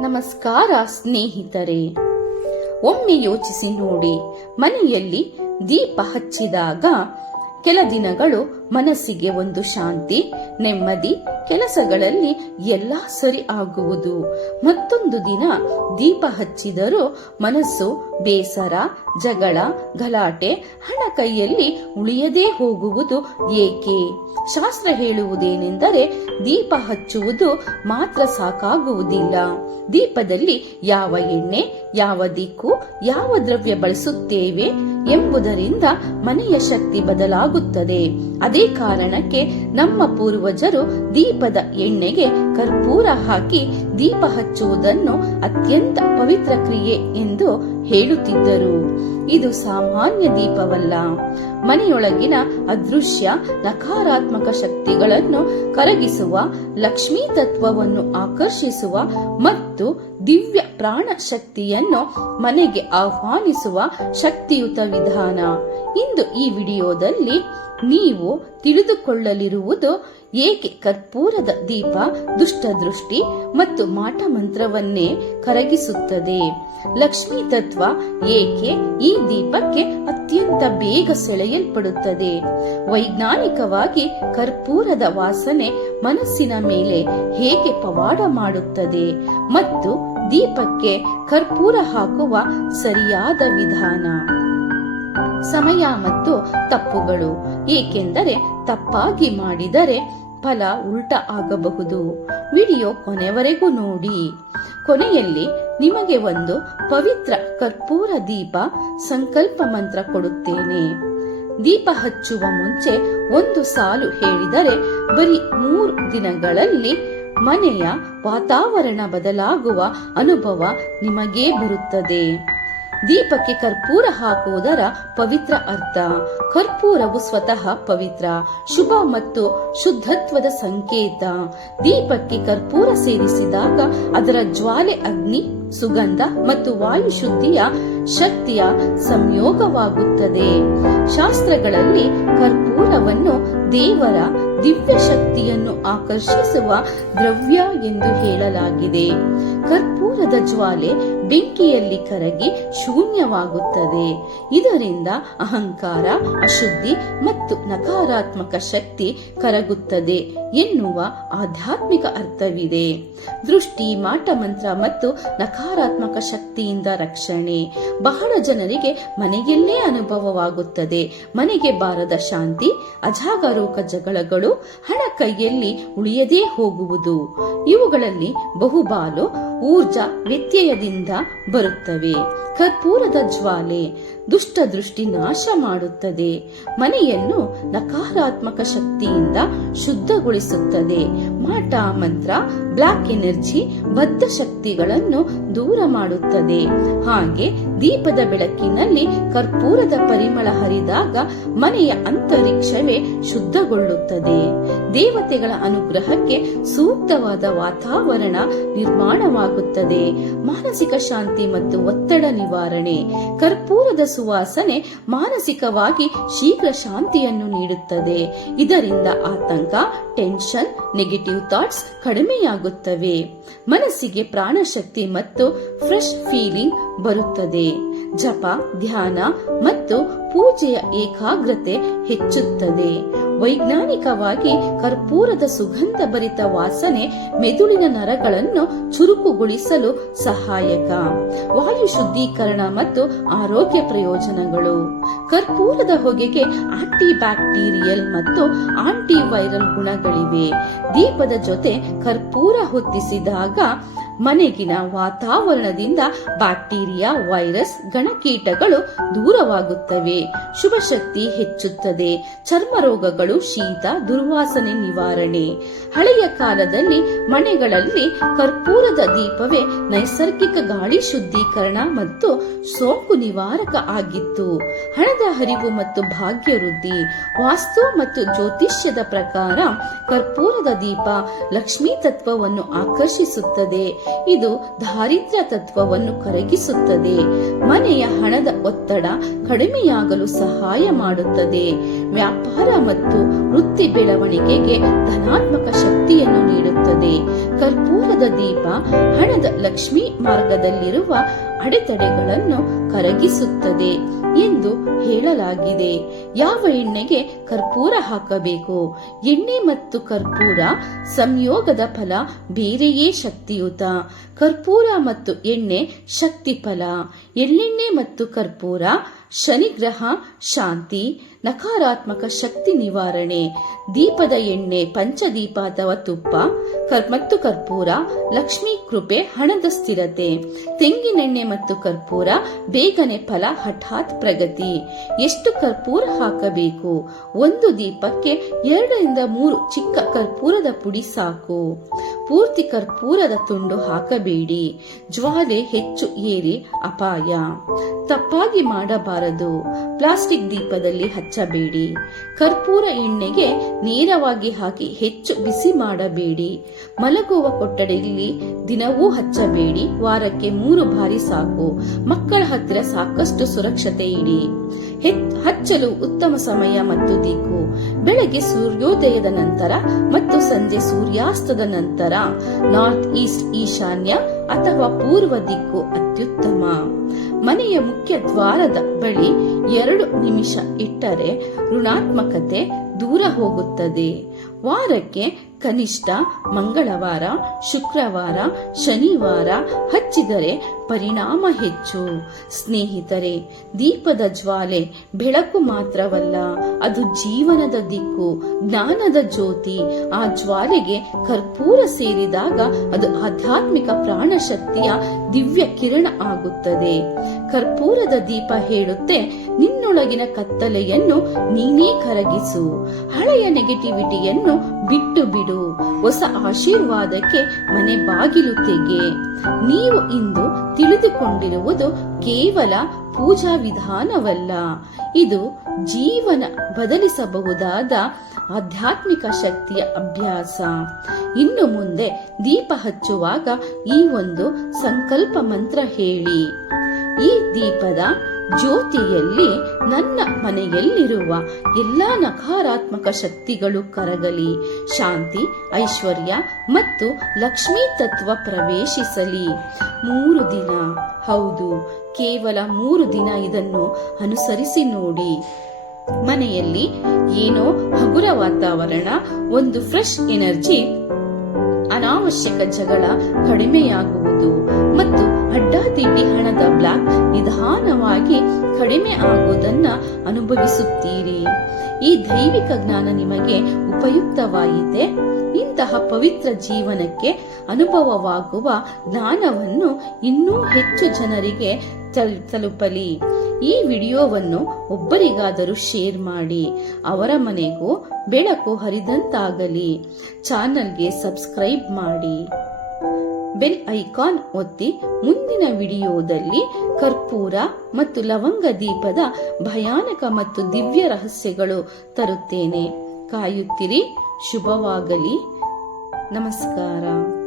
ನಮಸ್ಕಾರ ಸ್ನೇಹಿತರೆ. ಒಮ್ಮೆ ಯೋಚಿಸಿ ನೋಡಿ. ಮನೆಯಲ್ಲಿ ದೀಪ ಹಚ್ಚಿದಾಗ ಕೆಲ ದಿನಗಳು ಮನಸ್ಸಿಗೆ ಒಂದು ಶಾಂತಿ ನೆಮ್ಮದಿ ಕೆಲಸಗಳಲ್ಲಿ ಎಲ್ಲ ಸರಿ ಆಗುವುದು. ಮತ್ತೊಂದು ದಿನ ದೀಪ ಹಚ್ಚಿದರೂ ಮನಸ್ಸು ಬೇಸರ, ಜಗಳ, ಗಲಾಟೆ, ಹಣ ಕೈಯಲ್ಲಿ ಉಳಿಯದೇ ಹೋಗುವುದು ಏಕೆ? ಶಾಸ್ತ್ರ ಹೇಳುವುದೇನೆಂದರೆ ದೀಪ ಹಚ್ಚುವುದು ಮಾತ್ರ ಸಾಕಾಗುವುದಿಲ್ಲ. ದೀಪದಲ್ಲಿ ಯಾವ ಎಣ್ಣೆ ಯಾವ ದಿಕ್ಕು ಯಾವ ದ್ರವ್ಯ ಬಳಸುತ್ತೇವೆ ಎಂಬುದರಿಂದ ಮನೆಯ ಶಕ್ತಿ ಬದಲಾಗುತ್ತದೆ. ಅದೇ ಕಾರಣಕ್ಕೆ ನಮ್ಮ ಪೂರ್ವಜರು ದೀಪದ ಎಣ್ಣೆಗೆ ಕರ್ಪೂರ ಹಾಕಿ ದೀಪ ಹಚ್ಚುವುದನ್ನು ಅತ್ಯಂತ ಪವಿತ್ರ ಕ್ರಿಯೆ ಎಂದು ಹೇಳುತ್ತಿದ್ದರು. ಇದು ಸಾಮಾನ್ಯ ದೀಪವಲ್ಲ. ಮನೆಯೊಳಗಿನ ಅದೃಶ್ಯ ನಕಾರಾತ್ಮಕ ಶಕ್ತಿಗಳನ್ನು ಕರಗಿಸುವ, ಲಕ್ಷ್ಮೀ ತತ್ವವನ್ನು ಆಕರ್ಷಿಸುವ ಮತ್ತು ದಿವ್ಯ ಪ್ರಾಣ ಶಕ್ತಿಯನ್ನು ಮನೆಗೆ ಆಹ್ವಾನಿಸುವ ಶಕ್ತಿಯುತ ವಿಧಾನ. ಇಂದು ಈ ವಿಡಿಯೋದಲ್ಲಿ ನೀವು ತಿಳಿದುಕೊಳ್ಳಲಿರುವುದು ಏಕೆ ಕರ್ಪೂರದ ದೀಪ ದುಷ್ಟದೃಷ್ಟಿ ಮತ್ತು ಮಾಟ ಮಂತ್ರವನ್ನೇ ಕರಗಿಸುತ್ತದೆ? ಲಕ್ಷ್ಮೀ ತತ್ವ ಏಕೆ ಈ ದೀಪಕ್ಕೆ ಅತ್ಯಂತ ಬೇಗ ಸೆಳೆಯಲ್ಪಡುತ್ತದೆ? ವೈಜ್ಞಾನಿಕವಾಗಿ ಕರ್ಪೂರದ ವಾಸನೆ ಮನಸ್ಸಿನ ಮೇಲೆ ಹೇಗೆ ಪವಾಡ ಮಾಡುತ್ತದೆ? ಮತ್ತು ದೀಪಕ್ಕೆ ಕರ್ಪೂರ ಹಾಕುವ ಸರಿಯಾದ ವಿಧಾನ? ಸಮಯ ಮತ್ತು ತಪ್ಪುಗಳು. ಏಕೆಂದರೆ ತಪ್ಪಾಗಿ ಮಾಡಿದರೆ ಫಲ ಉಲ್ಟ ಆಗಬಹುದು. ವಿಡಿಯೋ ಕೊನೆವರೆಗೂ ನೋಡಿ. ಕೊನೆಯಲ್ಲಿ ನಿಮಗೆ ಒಂದು ಪವಿತ್ರ ಕರ್ಪೂರ ದೀಪ ಸಂಕಲ್ಪ ಮಂತ್ರ ಕೊಡುತ್ತೇನೆ. ದೀಪ ಹಚ್ಚುವ ಮುಂಚೆ ಒಂದು ಸಾಲು ಹೇಳಿದರೆ ಬರೀ ಮೂರು ದಿನಗಳಲ್ಲಿ ಮನೆಯ ವಾತಾವರಣ ಬದಲಾಗುವ ಅನುಭವ ನಿಮಗೇ ಬರುತ್ತದೆ. ದೀಪಕ್ಕೆ ಕರ್ಪೂರ ಹಾಕುವುದರ ಪವಿತ್ರ ಅರ್ಥ, ಕರ್ಪೂರವು ಸ್ವತಃ ಪವಿತ್ರ, ಶುಭ ಮತ್ತು ಶುದ್ಧತ್ವದ ಸಂಕೇತ. ದೀಪಕ್ಕೆ ಕರ್ಪೂರ ಸೇರಿಸಿದಾಗ ಅದರ ಜ್ವಾಲೆ ಅಗ್ನಿ ಸುಗಂಧ ಮತ್ತು ವಾಯು ಶುದ್ಧಿಯ ಶಕ್ತಿಯ ಸಂಯೋಗವಾಗುತ್ತದೆ. ಶಾಸ್ತ್ರಗಳಲ್ಲಿ ಕರ್ಪೂರವನ್ನು ದೇವರ ದಿವ್ಯ ಶಕ್ತಿಯನ್ನು ಆಕರ್ಷಿಸುವ ದ್ರವ್ಯ ಎಂದು ಹೇಳಲಾಗಿದೆ. ಕರ್ಪೂರದ ಜ್ವಾಲೆ ಬೆಂಕಿಯಲ್ಲಿ ಕರಗಿ ಶೂನ್ಯವಾಗುತ್ತದೆ. ಇದರಿಂದ ಅಹಂಕಾರ, ಅಶುದ್ಧಿ ಮತ್ತು ನಕಾರಾತ್ಮಕ ಶಕ್ತಿ ಕರಗುತ್ತದೆ ಎನ್ನುವ ಆಧ್ಯಾತ್ಮಿಕ ಅರ್ಥವಿದೆ. ದೃಷ್ಟಿ ಮಾಟ ಮಂತ್ರ ಮತ್ತು ನಕಾರಾತ್ಮಕ ಶಕ್ತಿಯಿಂದ ರಕ್ಷಣೆ. ಬಹಳ ಜನರಿಗೆ ಮನೆಯಲ್ಲೇ ಅನುಭವವಾಗುತ್ತದೆ. ಮನೆಗೆ ಬಾರದ ಶಾಂತಿ, ಅಜಾಗರೂಕ ಜಗಳಗಳು, ಹಣ ಕೈಯಲ್ಲಿ ಉಳಿಯದೇ ಹೋಗುವುದು. ಇವುಗಳಲ್ಲಿ ಬಹುಪಾಲು ಊರ್ಜಾ ವ್ಯತ್ಯಯದಿಂದ ಬರುತ್ತವೆ. ಕರ್ಪೂರದ ಜ್ವಾಲೆ ದುಷ್ಟ ದೃಷ್ಟಿ ನಾಶ ಮಾಡುತ್ತದೆ. ಮನೆಯನ್ನು ನಕಾರಾತ್ಮಕ ಶಕ್ತಿಯಿಂದ ಶುದ್ಧಗೊಳಿಸುತ್ತದೆ. ಮಾಟ ಮಂತ್ರ ಬ್ಲಾಕ್ ಎನರ್ಜಿ ಬದ್ಧ ಶಕ್ತಿಗಳನ್ನು ದೂರ ಮಾಡುತ್ತದೆ. ಹಾಗೆ ದೀಪದ ಬೆಳಕಿನಲ್ಲಿ ಕರ್ಪೂರದ ಪರಿಮಳ ಹರಿದಾಗ ಮನೆಯ ಅಂತರಿಕ್ಷವೇ ಶುದ್ಧಗೊಳ್ಳುತ್ತದೆ. ದೇವತೆಗಳ ಅನುಗ್ರಹಕ್ಕೆ ಸೂಕ್ತವಾದ ವಾತಾವರಣ ನಿರ್ಮಾಣವಾಗುತ್ತದೆ. ಮಾನಸಿಕ ಶಾಂತಿ ಮತ್ತು ಒತ್ತಡ ನಿವಾರಣೆ. ಕರ್ಪೂರದ ಸುವಾಸನೆ ಮಾನಸಿಕವಾಗಿ ಶೀಘ್ರ ಶಾಂತಿಯನ್ನು ನೀಡುತ್ತದೆ. ಇದರಿಂದ ಆತಂಕ, ಟೆನ್ಷನ್, ನೆಗೆಟಿವ್ ಥಾಟ್ಸ್ ಕಡಿಮೆಯಾಗುತ್ತವೆ. ಮನಸ್ಸಿಗೆ ಪ್ರಾಣಶಕ್ತಿ ಮತ್ತು ಫ್ರೆಶ್ ಫೀಲಿಂಗ್ ಬರುತ್ತದೆ. ಜಪ ಧ್ಯಾನ ಮತ್ತು ಪೂಜೆಯ ಏಕಾಗ್ರತೆ ಹೆಚ್ಚುತ್ತದೆ. ವೈಜ್ಞಾನಿಕವಾಗಿ ಕರ್ಪೂರದ ಸುಗಂಧ ಭರಿತ ವಾಸನೆ ಮೆದುಳಿನ ನರಗಳನ್ನು ಚುರುಕುಗೊಳಿಸಲು ಸಹಾಯಕ. ವಾಯು ಶುದ್ಧೀಕರಣ ಮತ್ತು ಆರೋಗ್ಯ ಪ್ರಯೋಜನಗಳು. ಕರ್ಪೂರದ ಹೊಗೆಗೆ ಆಂಟಿ ಬ್ಯಾಕ್ಟೀರಿಯಲ್ ಮತ್ತು ಆಂಟಿ ವೈರಲ್ ಗುಣಗಳಿವೆ. ದೀಪದ ಜೊತೆ ಕರ್ಪೂರ ಹೊತ್ತಿಸಿದಾಗ ಮನೆಗಿನ ವಾತಾವರಣದಿಂದ ಬ್ಯಾಕ್ಟೀರಿಯಾ, ವೈರಸ್ ಗಣಕೀಟಗಳು ದೂರವಾಗುತ್ತವೆ. ಶುಭಶಕ್ತಿ ಹೆಚ್ಚುತ್ತದೆ. ಚರ್ಮ ರೋಗಗಳು ಶೀತ, ದುರ್ವಾಸನೆ ನಿವಾರಣೆ. ಹಳೆಯ ಕಾಲದಲ್ಲಿ ಮನೆಗಳಲ್ಲಿ ಕರ್ಪೂರದ ದೀಪವೇ ನೈಸರ್ಗಿಕ ಗಾಳಿ ಶುದ್ಧೀಕರಣ ಮತ್ತು ಸೋಂಕು ನಿವಾರಕ ಆಗಿತ್ತು. ಹಣದ ಹರಿವು ಮತ್ತು ಭಾಗ್ಯ ವೃದ್ಧಿ ವಾಸ್ತು ಮತ್ತು ಜ್ಯೋತಿಷ್ಯದ ಪ್ರಕಾರ ಕರ್ಪೂರದ ದೀಪ ಲಕ್ಷ್ಮೀ ತತ್ವವನ್ನು ಆಕರ್ಷಿಸುತ್ತದೆ. ಇದು ದಾರಿದ್ರ್ಯ ತತ್ವವನ್ನು ಕರಗಿಸುತ್ತದೆ. ಮನೆಯ ಹಣದ ಒತ್ತಡ ಕಡಿಮೆಯಾಗಲು ಸಹಾಯ ಮಾಡುತ್ತದೆ. ವ್ಯಾಪಾರ ಮತ್ತು ವೃತ್ತಿ ಬೆಳವಣಿಗೆಗೆ ಧನಾತ್ಮಕ ಶಕ್ತಿಯನ್ನು ನೀಡುತ್ತದೆ. ಕರ್ಪೂರದ ದೀಪ ಹಣದ ಲಕ್ಷ್ಮಿ ಮಾರ್ಗದಲ್ಲಿರುವ ಅಡೆತಡೆಗಳನ್ನು ಕರಗಿಸುತ್ತದೆ ಎಂದು ಹೇಳಲಾಗಿದೆ. ಯಾವ ಎಣ್ಣೆಗೆ ಕರ್ಪೂರ ಹಾಕಬೇಕು? ಎಣ್ಣೆ ಮತ್ತು ಕರ್ಪೂರ ಸಂಯೋಗದ ಫಲ ಬೇರೆಯೇ ಶಕ್ತಿಯುತ. ಕರ್ಪೂರ ಮತ್ತು ಎಣ್ಣೆ ಶಕ್ತಿ ಫಲ ಎಳ್ಳೆಣ್ಣೆ ಮತ್ತು ಕರ್ಪೂರ ಶನಿಗ್ರಹ, ಶಾಂತಿ, ನಕಾರಾತ್ಮಕ ಶಕ್ತಿ ನಿವಾರಣೆ, ದೀಪದ ಎಣ್ಣೆ, ಪಂಚದೀಪ ಅಥವಾ ತುಪ್ಪ ಮತ್ತು ಕರ್ಪೂರ, ಲಕ್ಷ್ಮೀ ಕೃಪೆ, ಹಣದ ಸ್ಥಿರತೆ ತೆಂಗಿನೆಣ್ಣೆ ಮತ್ತು ಕರ್ಪೂರ, ಬೇಗನೆ ಫಲ, ಹಠಾತ್ ಪ್ರಗತಿ. ಎಷ್ಟು ಕರ್ಪೂರ ಹಾಕಬೇಕು? ಒಂದು ದೀಪಕ್ಕೆ ಎರಡರಿಂದ ಮೂರು ಚಿಕ್ಕ ಕರ್ಪೂರದ ಪುಡಿ ಸಾಕು. ಪೂರ್ತಿ ಕರ್ಪೂರದ ತುಂಡು ಹಾಕಬೇಡಿ. ಜ್ವಾಲೆ ಹೆಚ್ಚು ಏರಿ ಅಪಾಯ. ತಪ್ಪಾಗಿ ಮಾಡಬಾರದು. ಪ್ಲಾಸ್ಟಿಕ್ ದೀಪದಲ್ಲಿ ಹಚ್ಚಬೇಡಿ. ಕರ್ಪೂರ ಎಣ್ಣೆಗೆ ನೇರವಾಗಿ ಹಾಕಿ ಹೆಚ್ಚು ಬಿಸಿ ಮಾಡಬೇಡಿ. ಮಲಗುವ ಕೊಠಡಿಯಲ್ಲಿ ದಿನವೂ ಹಚ್ಚಬೇಡಿ. ವಾರಕ್ಕೆ ಮೂರು ಬಾರಿ ಸಾಕು. ಮಕ್ಕಳ ಹತ್ತಿರ ಸಾಕಷ್ಟು ಸುರಕ್ಷತೆ ಇಡಿ. ಹೆಚ್- ಹಚ್ಚಲು ಉತ್ತಮ ಸಮಯ ಮತ್ತು ದಿಕ್ಕು. ಬೆಳಗ್ಗೆ ಸೂರ್ಯೋದಯದ ನಂತರ ಮತ್ತು ಸಂಜೆ ಸೂರ್ಯಾಸ್ತದ ನಂತರ ನಾರ್ತ್ ಈಸ್ಟ್ ಈಶಾನ್ಯ ಅಥವಾ ಪೂರ್ವ ದಿಕ್ಕು ಅತ್ಯುತ್ತಮ. ಮನೆಯ ಮುಖ್ಯ ದ್ವಾರದ ಬಳಿ ಎರಡು ನಿಮಿಷ ಇಟ್ಟರೆ ಋಣಾತ್ಮಕತೆ ದೂರ ಹೋಗುತ್ತದೆ. ವಾರಕ್ಕೆ ಕನಿಷ್ಠ ಮಂಗಳವಾರ, ಶುಕ್ರವಾರ, ಶನಿವಾರ ಹಚ್ಚಿದರೆ ಪರಿಣಾಮ ಹೆಚ್ಚು. ಸ್ನೇಹಿತರೆ, ದೀಪದ ಜ್ವಾಲೆ ಬೆಳಕು ಮಾತ್ರವಲ್ಲ, ಅದು ಜೀವನದ ದಿಕ್ಕು, ಜ್ಞಾನದ ಜ್ಯೋತಿ. ಆ ಜ್ವಾಲೆಗೆ ಕರ್ಪೂರ ಸೇರಿದಾಗ ಅದು ಆಧ್ಯಾತ್ಮಿಕ ಪ್ರಾಣಶಕ್ತಿಯ ದಿವ್ಯ ಕಿರಣ ಆಗುತ್ತದೆ. ಕರ್ಪೂರದ ದೀಪ ಹೇಳುತ್ತೆ, ನಿನ್ನೊಳಗಿನ ಕತ್ತಲೆಯನ್ನು ನೀನೇ ಕರಗಿಸು. ಹಳೆಯ ನೆಗೆಟಿವಿಟಿಯನ್ನು ಬಿಟ್ಟು ಹೊಸ ಆಶೀರ್ವಾದಕ್ಕೆ ಮನೆ ಬಾಗಿಲು ತೆಗೆ. ನೀವು ಇಂದು ತಿಳಿದುಕೊಂಡಿರುವುದು ಕೇವಲ ಪೂಜಾ ವಿಧಾನವಲ್ಲ. ಇದು ಜೀವನ ಬದಲಿಸಬಹುದಾದ ಆಧ್ಯಾತ್ಮಿಕ ಶಕ್ತಿಯ ಅಭ್ಯಾಸ. ಇನ್ನು ಮುಂದೆ ದೀಪ ಹಚ್ಚುವಾಗ ಈ ಒಂದು ಸಂಕಲ್ಪ ಮಂತ್ರ ಹೇಳಿ. ಈ ದೀಪದ ಜ್ಯೋತಿಯಲ್ಲಿ ನನ್ನ ಮನೆಯಲ್ಲಿರುವ ಎಲ್ಲ ನಕಾರಾತ್ಮಕ ಶಕ್ತಿಗಳು ಕರಗಲಿ, ಶಾಂತಿ, ಐಶ್ವರ್ಯ ಮತ್ತು ಲಕ್ಷ್ಮೀ ತತ್ವ ಪ್ರವೇಶಿಸಲಿ. ಮೂರು ದಿನ, ಹೌದು, ಕೇವಲ ಮೂರು ದಿನ ಇದನ್ನು ಅನುಸರಿಸಿ ನೋಡಿ. ಮನೆಯಲ್ಲಿ ಏನೋ ಹಗುರ ವಾತಾವರಣ, ಒಂದು ಫ್ರೆಶ್ ಎನರ್ಜಿ, ಅನಾವಶ್ಯಕ ಜಗಳ ಕಡಿಮೆಯಾಗುವುದು ಮತ್ತು ಅಡ್ಡಾದಿಡ್ಡಿ ಹಣದ ಬ್ಲಾಕ್ ನಿಧಾನವಾಗಿ ಕಡಿಮೆ ಆಗುವುದನ್ನ ಅನುಭವಿಸುತ್ತೀರಿ. ಈ ದೈವಿಕ ಜ್ಞಾನ ನಿಮಗೆ ಉಪಯುಕ್ತವಾಯಿತೆ. ಇಂತಹ ಪವಿತ್ರ ಜೀವನಕ್ಕೆ ಅನುಭವವಾಗುವ ಜ್ಞಾನವನ್ನು ಇನ್ನೂ ಹೆಚ್ಚು ಜನರಿಗೆ ತಲ್- ತಲುಪಲಿ. ಈ ವಿಡಿಯೋವನ್ನು ಒಬ್ಬರಿಗಾದರೂ ಶೇರ್ ಮಾಡಿ. ಅವರ ಮನೆಗೂ ಬೆಳಕು ಹರಿದಂತಾಗಲಿ. ಚಾನಲ್ಗೆ ಸಬ್ಸ್ಕ್ರೈಬ್ ಮಾಡಿ. ಬೆಲ್ ಐಕಾನ್ ಒತ್ತಿ ಮುಂದಿನ ವಿಡಿಯೋದಲ್ಲಿ ಕರ್ಪೂರ ಮತ್ತು ಲವಂಗ ದೀಪದ ಭಯಾನಕ ಮತ್ತು ದಿವ್ಯ ರಹಸ್ಯಗಳು ತರುತ್ತೇನೆ. ಕಾಯುತ್ತಿರಿ. ಶುಭವಾಗಲಿ. ನಮಸ್ಕಾರ.